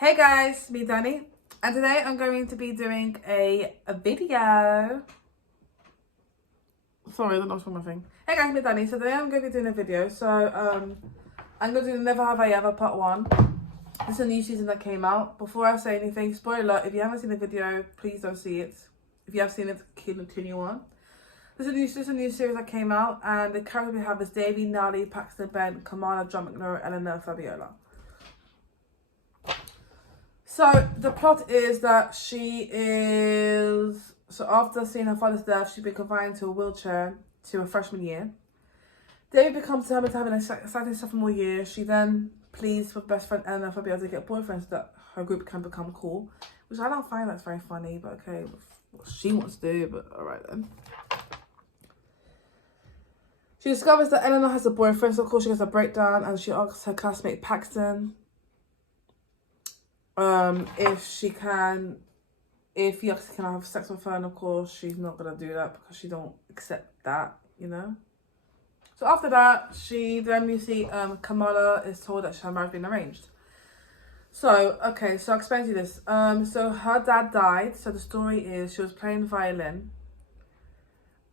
Hey guys, me Danny, and today I'm going to be doing a video. Sorry, that was from my thing. Hey guys, me Danny. So today I'm going to be doing a video. So I'm going to do Never Have I Ever Part 1. This is a new season that came out. Before I say anything, spoiler, if you haven't seen the video, please don't see it. If you have seen it, continue on. This is a new series that came out, and the characters we have is Davy, Nally, Paxton, Ben, Kamala, John McNamara, Eleanor, Fabiola. So the plot is that after seeing her father's death, she's been confined to a wheelchair to her freshman year. David becomes determined to have an exciting sophomore year. She then pleads for best friend Eleanor for being able to get boyfriends so that her group can become cool, which I don't find that's very funny, but okay, what she wants to do, but alright then. She discovers that Eleanor has a boyfriend, so of course she gets a breakdown and she asks her classmate Paxton if he actually can have sex with her, and of course she's not gonna do that because she don't accept that, you know. So after that, we see Kamala is told that her marriage has been arranged. So so I'll explain to you this. So her dad died. So the story is she was playing violin,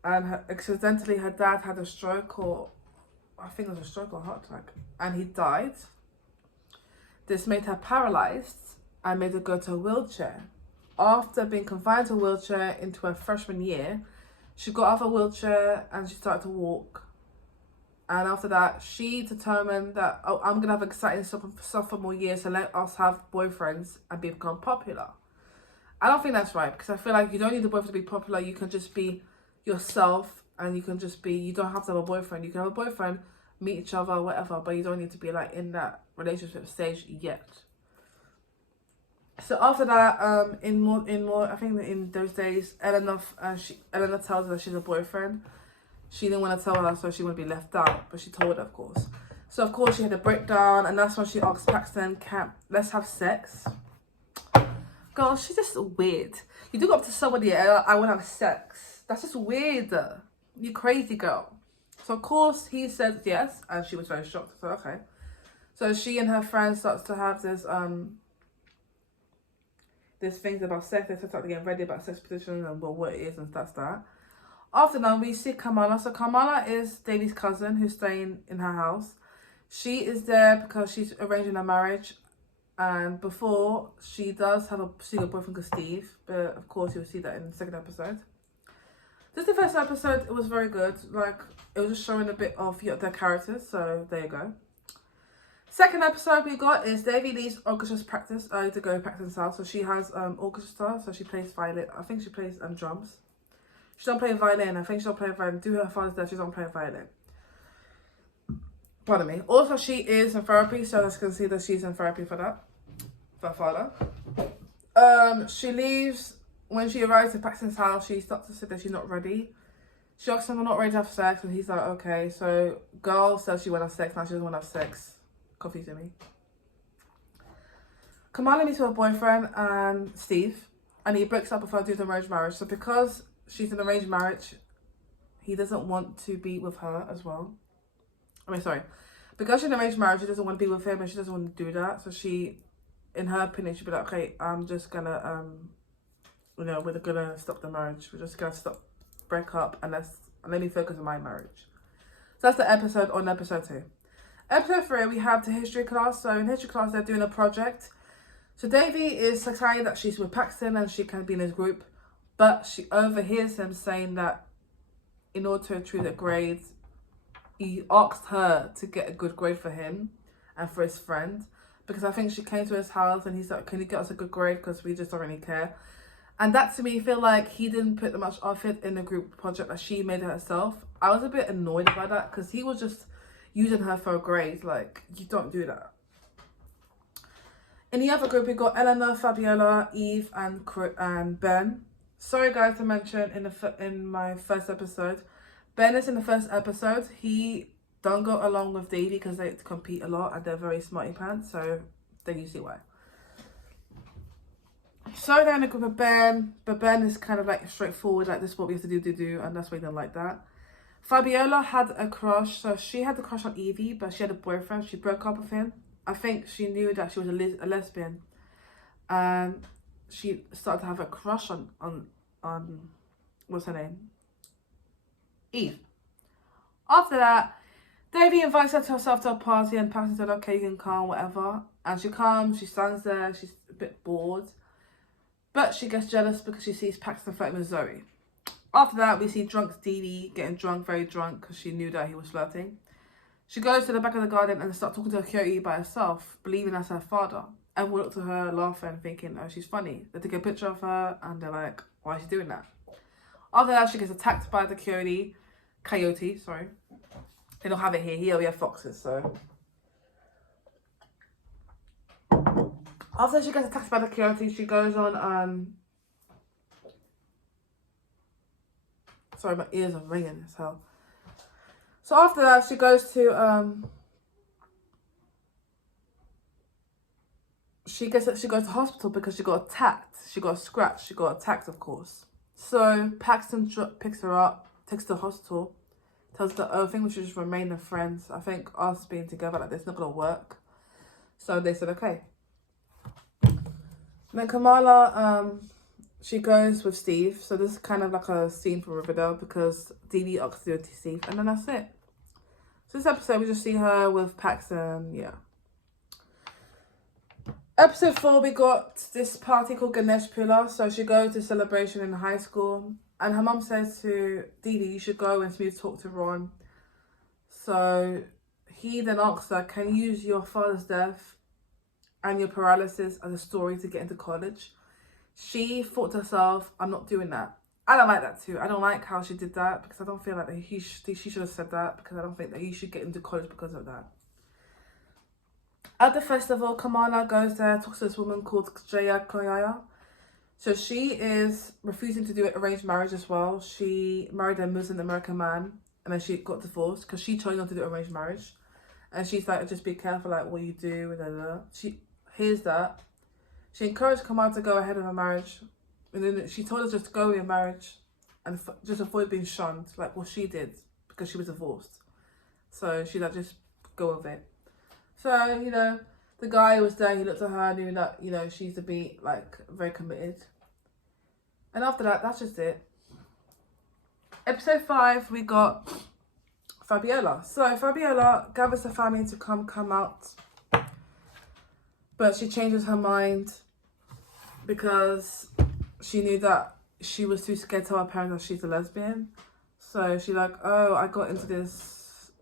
and accidentally her dad had a stroke, or I think it was a stroke or a heart attack, and he died. This made her paralyzed and made her go to a wheelchair. After being confined to a wheelchair into her freshman year, she got out of a wheelchair and she started to walk. And after that, she determined that, I'm going to have an exciting sophomore year, so let us have boyfriends and become popular. I don't think that's right, because I feel like you don't need a boyfriend to be popular. You can just be yourself, and you don't have to have a boyfriend. You can have a boyfriend, meet each other, whatever, but you don't need to be like in that relationship stage yet. So after that, I think in those days, Eleanor tells her she's a boyfriend. She didn't want to tell her, so she wouldn't be left out, but she told her, of course. So of course she had a breakdown, and that's when she asked Paxton, let's have sex. Girl, she's just weird. You do go up to somebody, I want to have sex. That's just weird. You crazy girl. So of course he said yes, and she was very shocked. So okay. So she and her friend starts to have this things about sex. They start to get ready about sex positions and what it is and that's that. After that, we see Kamala. So Kamala is Davy's cousin who's staying in her house. She is there because she's arranging a marriage, and before she does have a single boyfriend called Steve, but of course you'll see that in the second episode. This is the first episode. It was very good. Like, it was just showing a bit of their characters, so there you go. Second episode we got is Davy leaves orchestra practice to go to Paxton's house. So she has orchestra, so she plays violin. I think she plays drums. She don't play violin. I think she'll play violin. Due to her father's death, she don't play violin. Pardon me. Also, she is in therapy, so let's see that she's in therapy for that. For her father. She leaves. When she arrives at Paxton's house, she starts to say that she's not ready. She asks him, I'm not ready to have sex, and he's like, okay. So girl says she wants to have sex, now she doesn't want to have sex. Confusing me. Kamala meets her boyfriend and Steve, and he breaks up with her due to arranged marriage. So because she's in an arranged marriage, he doesn't want to be with her as well. Because she's in an arranged marriage, she doesn't want to be with him, and she doesn't want to do that. So she, in her opinion, she'd be like, okay, I'm just gonna we're gonna stop the marriage. We're just gonna break up, and let me focus on my marriage. So that's the episode on episode 2. Episode 3, we have the history class. So in history class, they're doing a project. So Davy is excited that she's with Paxton and she can be in his group, but she overhears him saying that in order to achieve the grades, he asked her to get a good grade for him and for his friend, because I think she came to his house and he's like, can you get us a good grade because we just don't really care. And that to me feel like he didn't put that much effort in the group project that she made herself. I was a bit annoyed by that because he was just using her for a grade. Like, you don't do that. In the other group, we got Eleanor, Fabiola, Eve, and Ben. Sorry, guys, to mention in my first episode, Ben is in the first episode. He don't go along with Davy because they compete a lot and they're very smarty pants. So then you see why. So they're in a group of Ben, but Ben is kind of like straightforward, like this is what we have to do, and that's why they don't like that. Fabiola had a crush, so she had a crush on Evie, but she had a boyfriend. She broke up with him. I think she knew that she was a lesbian, and she started to have a crush on what's her name? Eve. After that, Davy invites herself to a party, and Paxton said, okay, you can come, whatever. And she comes, she stands there, she's a bit bored. But she gets jealous because she sees Paxton flirting with Zoe. After that, we see drunk Dee Dee getting drunk, very drunk, because she knew that he was flirting. She goes to the back of the garden and starts talking to Coyote by herself, believing that's her father. Everyone looks at her, laughing, thinking, oh, she's funny. They take a picture of her, and they're like, why is she doing that? After that, she gets attacked by the coyote. They don't have it here. Here we have foxes, so. After she gets attacked by the coyote, she goes on, sorry, my ears are ringing as hell. So after that, she goes to, she goes to hospital because she got attacked. She got scratched. She got attacked, of course. So Paxton picks her up, takes her to the hospital, tells her, oh, I think we should just remain the friends. I think us being together like this is not going to work. So they said, okay. And then Kamala, she goes with Steve. So this is kind of like a scene from Riverdale because Dee Dee asks to go to Steve. And then that's it. So this episode, we just see her with Paxton, yeah. Episode 4, we got this party called Ganesh Pula. So she goes to celebration in high school. And her mum says to Dee Dee, you should go and smooth talk to Ron. So he then asks her, can you use your father's death and your paralysis as a story to get into college? She thought to herself, I'm not doing that. I don't like that too. I don't like how she did that because I don't feel like that she should have said that because I don't think that he should get into college because of that. At the festival, Kamala goes there, talks to this woman called Jaya Koyaya. So she is refusing to do an arranged marriage as well. She married a Muslim American man and then she got divorced because she chose not to do arranged marriage. And she's like, just be careful like what you do. And blah. She hears that. She encouraged Kamala to go ahead with her marriage. And then she told her just to go with your marriage and just avoid being shunned like what she did because she was divorced. So she like, just go with it. So, you know, the guy who was there, he looked at her, knew that, you know, she's to be, like, very committed. And after that, that's just it. Episode 5, we got Fabiola. So, Fabiola gathers her family to come out. But she changes her mind because she knew that she was too scared to tell her parents that she's a lesbian. So, she's like, oh, I got into this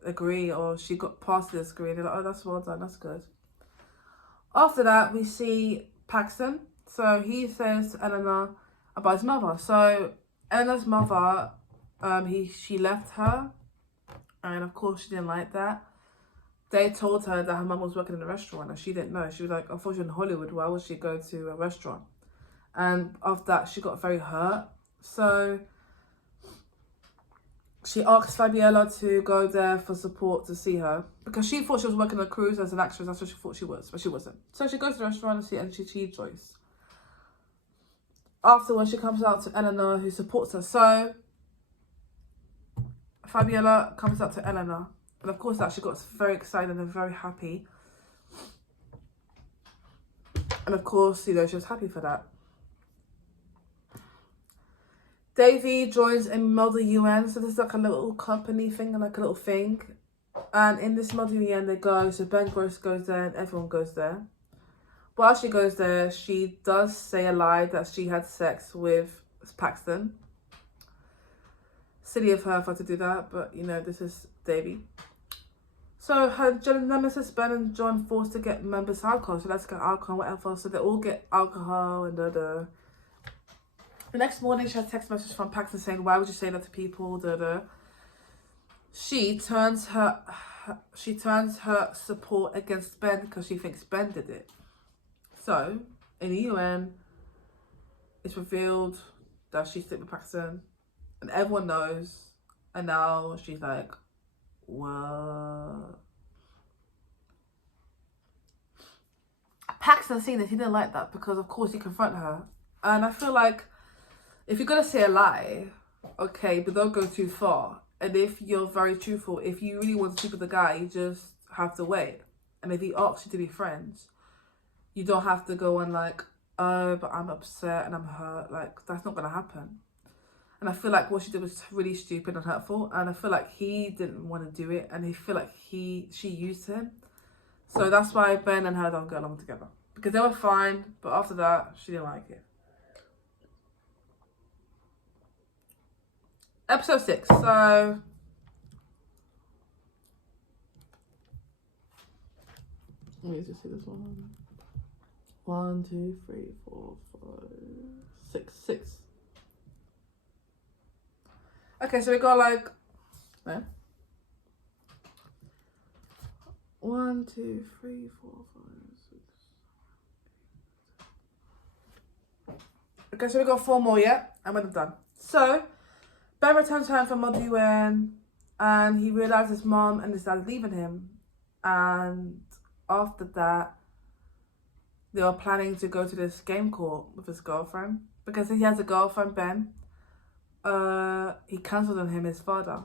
degree, or she got past this degree. They're like, oh, that's well done, that's good. After that, we see Paxton. So he says to Eleanor about his mother. So Eleanor's mother, she left her, and of course she didn't like that. They told her that her mum was working in a restaurant, and she didn't know. She was like, I thought she was in Hollywood. Why would she go to a restaurant? And after that, she got very hurt. So she asked Fabiola to go there for support to see her because she thought she was working on a cruise as an actress. That's what she thought she was, but she wasn't. So she goes to the restaurant and she joins. Afterwards, she comes out to Eleanor, who supports her. So Fabiola comes out to Eleanor, and of course that she got very excited and very happy. And of course, you know, she was happy for that. Davy joins a Model UN, so this is like a little company thing, like a little thing. And in this Model UN they go, so Ben Gross goes there and everyone goes there. While she goes there, she does say a lie that she had sex with Paxton. Silly of her for to do that, but you know, this is Davy. So her nemesis Ben and John forced to get members alcohol, so let's get alcohol, whatever. So they all get alcohol and The next morning, she had a text message from Paxton saying, why would you say that to people? She turns her support against Ben because she thinks Ben did it. So, in the UN, it's revealed that she slept with Paxton. And everyone knows. And now she's like, what? Paxton seen this, he didn't like that because, of course, he confronted her. And I feel like if you're going to say a lie, okay, but don't go too far. And if you're very truthful, if you really want to sleep with the guy, you just have to wait. And if he asks you to be friends, you don't have to go and like oh, but I'm upset and I'm hurt. Like, that's not going to happen. And I feel like what she did was really stupid and hurtful. And I feel like he didn't want to do it. And he feel like she used him. So that's why Ben and her don't get along together. Because they were fine, but after that, she didn't like it. Episode 6. So let me just see this one. 1, 2, 3, 4, 5, 6. 6. Okay, so we got like, there. 1, 2, 3, 4, 5, 6. Okay, so we got 4 more, yeah? And we're done. So, Ben returns home from Mod UN and he realizes his mom and his dad are leaving him. And after that, they were planning to go to this game court with his girlfriend. Because he has a girlfriend, Ben. He cancelled on him, his father.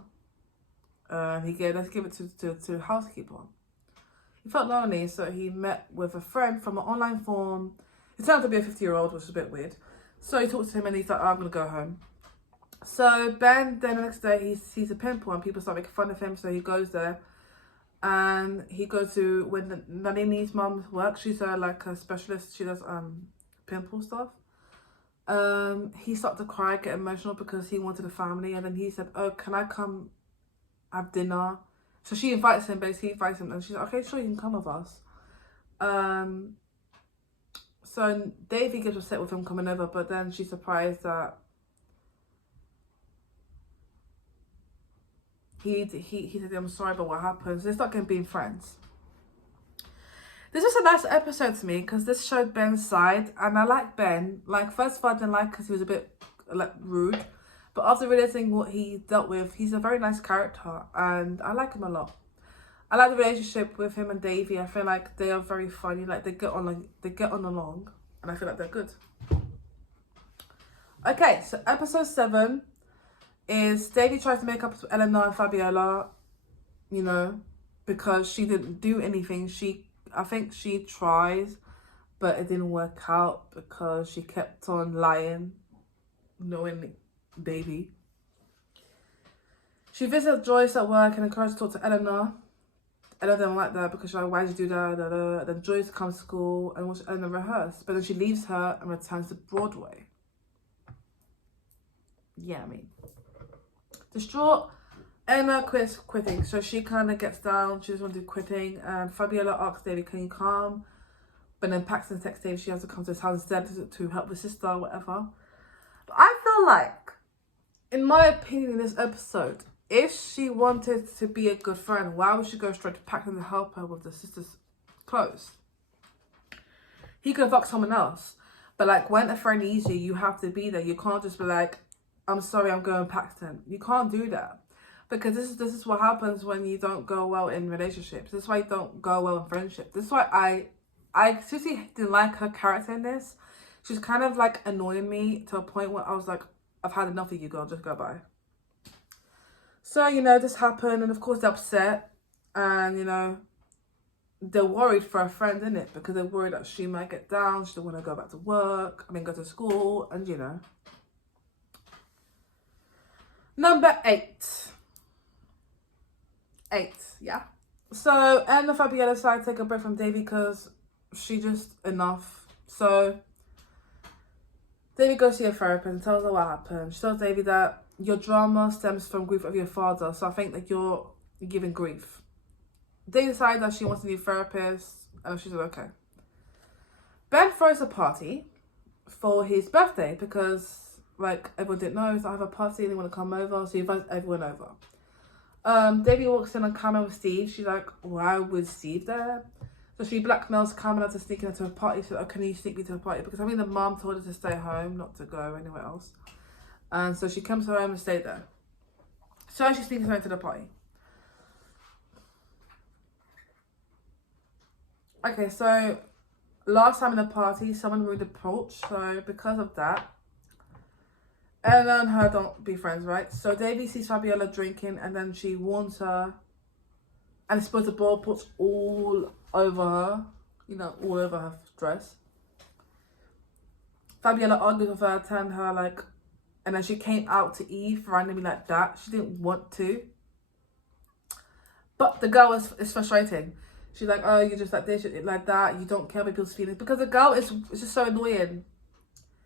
Let's give it to a housekeeper. He felt lonely, so he met with a friend from an online forum. He turned out to be a 50-year-old, which is a bit weird. So he talked to him and he's like, oh, I'm going to go home. So Ben, then the next day, he sees a pimple and people start making fun of him. So he goes there and he goes to, when Nalini's mum works, she's like a specialist. She does pimple stuff. He started to cry, get emotional because he wanted a family. And then he said, oh, can I come have dinner? So she invites him, basically invites him. And she's like, okay, sure, you can come with us. So Davey gets upset with him coming over, but then she's surprised that he said, I'm sorry about what happened. So they start being friends. This was a nice episode to me because this showed Ben's side, and I like Ben. Like, first of all, I didn't like because he was a bit like rude, but after realizing what he dealt with, he's a very nice character, and I like him a lot. I like the relationship with him and Davey. I feel like they are very funny. Like, they get on along, and I feel like they're good. Okay, so episode 7 is Davey tries to make up to Eleanor and Fabiola, you know, because she didn't do anything. I think she tries, but it didn't work out because she kept on lying, knowing Davey. She visits Joyce at work and encourages to talk to Eleanor. Eleanor didn't like that because she's like, why did you do that? Then Joyce comes to school and watches Eleanor rehearse, but then she leaves her and returns to Broadway. Yeah, I mean, distraught, Eleanor quitting, so she kind of gets down. She doesn't want to do quitting, and Fabiola asks Davey, can you come? But then Paxton texts Davey she has to come to his house instead to help his sister or whatever. But I feel like, in my opinion, in this episode, if she wanted to be a good friend, why would she go straight to Paxton to help her with the sister's clothes? He could have fucked someone else. But like, when a friend needs you, you have to be there. You can't just be like, I'm sorry, I'm going Paxton. You can't do that. Because this is what happens when you don't go well in relationships. This is why you don't go well in friendship. This is why I seriously didn't like her character in this. She's kind of like annoying me to a point where I was like, I've had enough of you, girl. Just go by. So, you know, this happened. And of course, they're upset. And, you know, they're worried for a friend, innit? Because they're worried that she might get down. She don't want to go back to work. Go to school. And, you know. Number 8. 8, yeah. So, Eleanor and Fabiola decided to take a break from Davey because she just enough. So, Davey goes to see a therapist and tells her what happened. She tells Davey that your drama stems from grief of your father. So, I think that you're giving grief. They decide that she wants a new therapist. And she said, okay. Ben throws a party for his birthday because, like, everyone didn't know. So, I have a party and they want to come over. So, he invites everyone over. Davey walks in on camera with Steve. She's like, why would Steve there? So she blackmails Carmela to sneak into a party. She's like, oh, can you sneak me to the party? Because I think the mom told her to stay home, not to go anywhere else. And so she comes home and stayed there. So she sneaks her into the party. Okay, so last time in the party, someone ruined the porch. So because of that, Eleanor and her don't be friends, right? So Davey sees Fabiola drinking and then she warns her. And spills the ball puts all over her. You know, all over her dress. Fabiola argued with her, telling her like, and then she came out to Eve randomly like that. She didn't want to, but the girl is frustrating. She's like, oh, you're just like this, you're like that. You don't care about people's feelings, because the girl is just so annoying.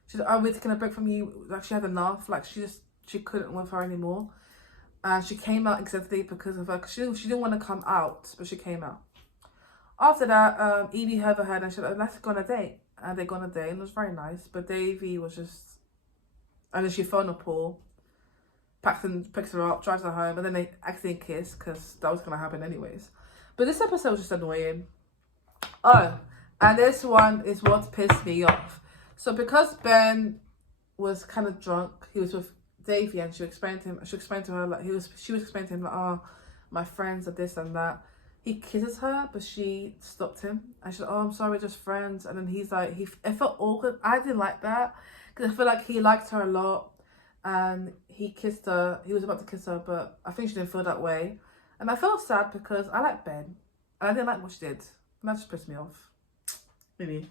She's like, oh, we're taking a break from you. Like, she had enough. Like, she couldn't with her anymore. And she came out exactly because of her. Cause she didn't want to come out, but she came out. After that, Evie heard and she said, let's go on a date. And they go on a date, and it was very nice. But Davy was just... And then she phoned up Paul. Paxton picks her up, drives her home, and then they accidentally kiss, because that was going to happen anyways. But this episode was just annoying. Oh, and this one is what pissed me off. So because Ben was kind of drunk, he was with Davy, and she explained to her, like, she was explaining to him, like, oh, my friends are this and that. He kisses her, but she stopped him. And she's like, oh, I'm sorry, we're just friends. And then he's like, it felt awkward. I didn't like that, because I feel like he liked her a lot. And he kissed her. He was about to kiss her, but I think she didn't feel that way. And I felt sad because I like Ben. And I didn't like what she did. And that just pissed me off. Really.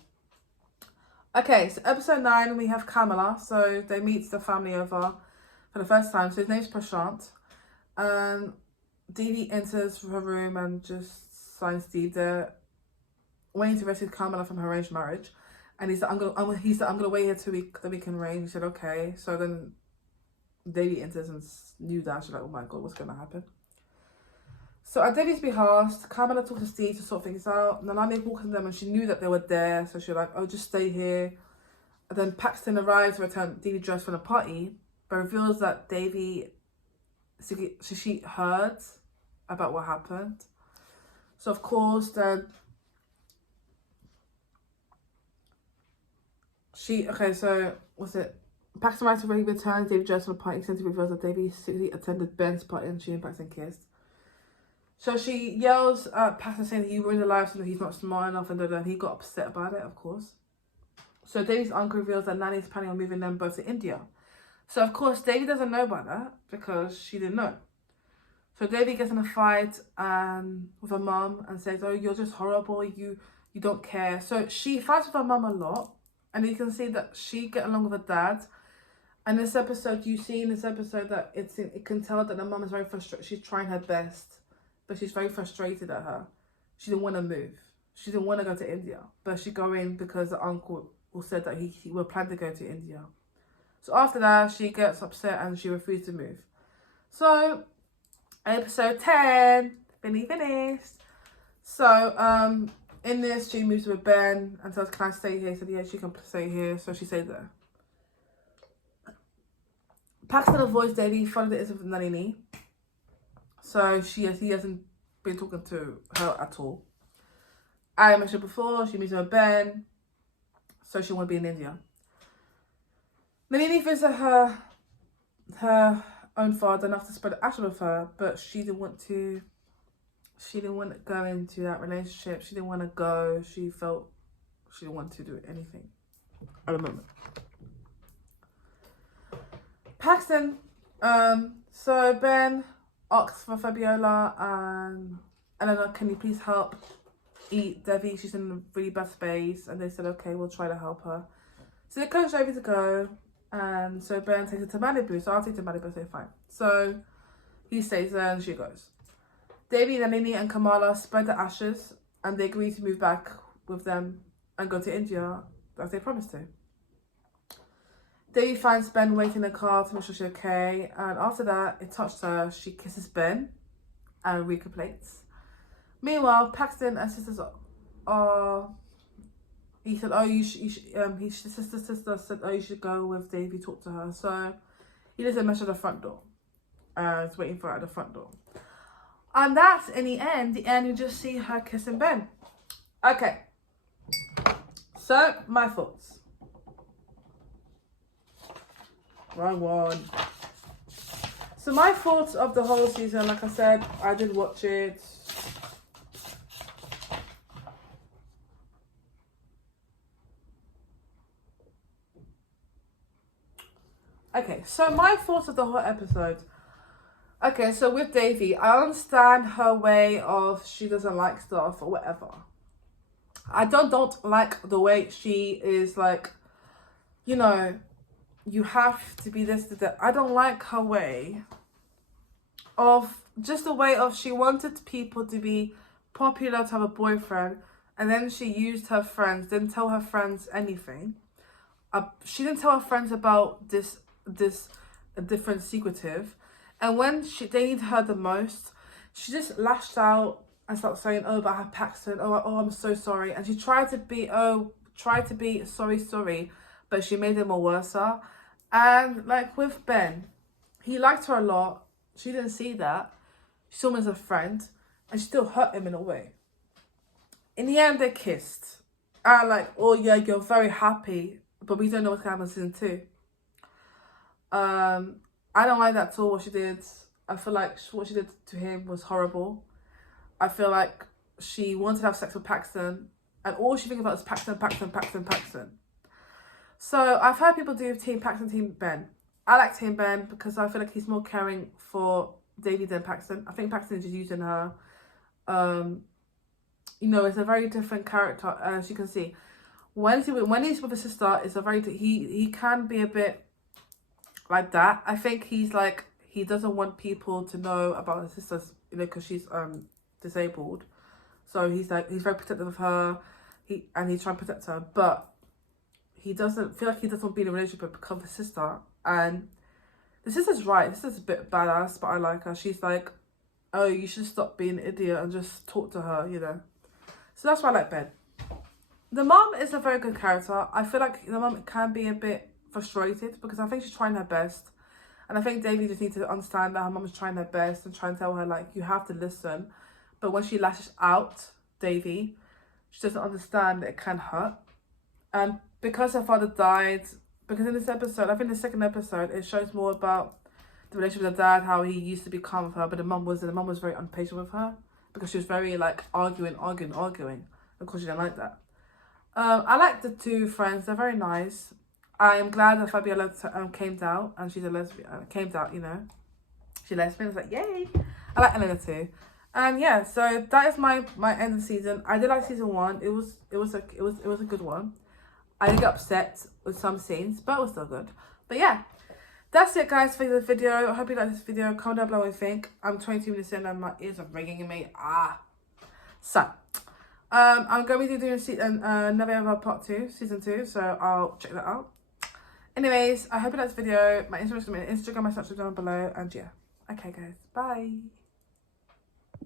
Okay, so episode 9, we have Kamala. So they meet the family over for the first time. So his name's Prashant. Davy enters her room and just signs Steve there, waiting to rescue Kamala from her arranged marriage. And he's like, I'm gonna wait here till we can arrange. He said, okay. So then Davy enters and knew that. She's like, oh my god, what's gonna happen? So at Davy's behest, Kamala talks to Steve to sort things out. Nalani walks in them and she knew that they were there. So she's like, oh, just stay here. And then Paxton arrives to return Davy dressed for the party, but reveals that Davy, she heard about what happened. So of course then Paxton arrives to return Davy dressed for the party, since he reveals that Davy secretly attended Ben's party and she and Paxton kissed. So she yells at Paxton saying he ruined the life, so that he's not smart enough, and he got upset about it, of course. So Davy's uncle reveals that Nanny's planning on moving them both to India. So of course Davy doesn't know about that because she didn't know. So Davy gets in a fight with her mum and says, oh, you're just horrible, you don't care. So she fights with her mum a lot, and you can see that she get along with her dad. And this episode, you see in this episode that it can tell that the mum is very frustrated. She's trying her best, but she's very frustrated at her. She didn't want to move. She didn't want to go to India, but she go in because the uncle said that he will plan to go to India. So after that, she gets upset and she refused to move. So episode 10, finished. So in this, she moves with Ben and says, can I stay here? He said, yeah, she can stay here. So she stayed there. Paxton avoids Davy, followed it with Nalini. So he hasn't been talking to her at all. I mentioned before, she meets with Ben, so she won't be in India. Nalini visits her own father enough to spread the ashes with her, but she didn't want to go into that relationship. She didn't want to go. She felt she didn't want to do anything at the moment. Paxton, so Ben asks for Fabiola and Eleanor, can you please help eat Devi? She's in a really bad space. And they said, okay, we'll try to help her. So they encourage Devi to go. And so Ben takes her to Malibu. So I'll take her to Malibu, so fine. So he stays there and she goes. Davy, Nalini and Kamala spread the ashes and they agree to move back with them and go to India as they promised to. Davy finds Ben waiting in the car to make sure she's okay, and after that, it touched her. She kisses Ben and recuperates. Meanwhile, Paxton and sisters are... He said, oh, his sister said, oh, you should go with Davy, talk to her. So he doesn't mess at the front door. He's waiting for her at the front door. And that's, in the end, you just see her kissing Ben. Okay. So, my thoughts. Wrong one. So my thoughts of the whole season, like I said, I did watch it. Okay, so my thoughts of the whole episode. Okay, so with Davy, I understand her way of she doesn't like stuff or whatever. I don't like the way she is like you know, you have to be this, that. I don't like her way of, just the way of, she wanted people to be popular, to have a boyfriend, and then she used her friends, didn't tell her friends anything. She didn't tell her friends about this a different secretive, and when they needed her the most, she just lashed out and started saying, "Oh, but I have Paxton. Oh, I'm so sorry." And she tried to be sorry, but she made it more worse. And like with Ben, he liked her a lot. She didn't see that. She saw him as a friend, and she still hurt him in a way. In the end, they kissed. And like, oh yeah, you're very happy, but we don't know what's going to happen in season 2. I don't like that at all, what she did. I feel like what she did to him was horrible. I feel like she wanted to have sex with Paxton, and all she thinks about is Paxton. So I've heard people do Team Paxton, Team Ben. I like Team Ben because I feel like he's more caring for Davy than Paxton. I think Paxton is just using her. You know, it's a very different character, as you can see. When he's with his sister, it's a very he can be a bit like that. I think he's like, he doesn't want people to know about his sister, you know, because she's disabled. So he's like, he's very protective of her. He's trying to protect her, but he doesn't feel like he doesn't want to be in a relationship because of his sister. And the sister's right. This is a bit badass, but I like her. She's like, oh, you should stop being an idiot and just talk to her, you know. So that's why I like Ben. The mum is a very good character. I feel like the mum can be a bit frustrated because I think she's trying her best. And I think Davy just needs to understand that her mum is trying her best and try and tell her, like, you have to listen. But when she lashes out Davy, she doesn't understand that it can hurt. And because her father died, because in this episode, I think the second episode, it shows more about the relationship with her dad, how he used to be calm with her, but the mum wasn't. The mum was very impatient with her because she was very, like, arguing. Of course, she didn't like that. I like the two friends. They're very nice. I am glad that Fabiola came out, and she's a lesbian. Came out, you know. She's lesbian. It's like, yay. I like Elena too. And yeah, so that is my end of the season. I did like season 1. It was a good one. I did get upset with some scenes, but it was still good. But yeah, that's it, guys, for the video. I hope you liked this video. Comment down below what you think. I'm 22 minutes in and my ears are ringing in me. So, I'm going to be doing another part 2, season 2. So I'll check that out. Anyways, I hope you liked this video. My Instagram, my Snapchat down below. And yeah. Okay, guys. Bye.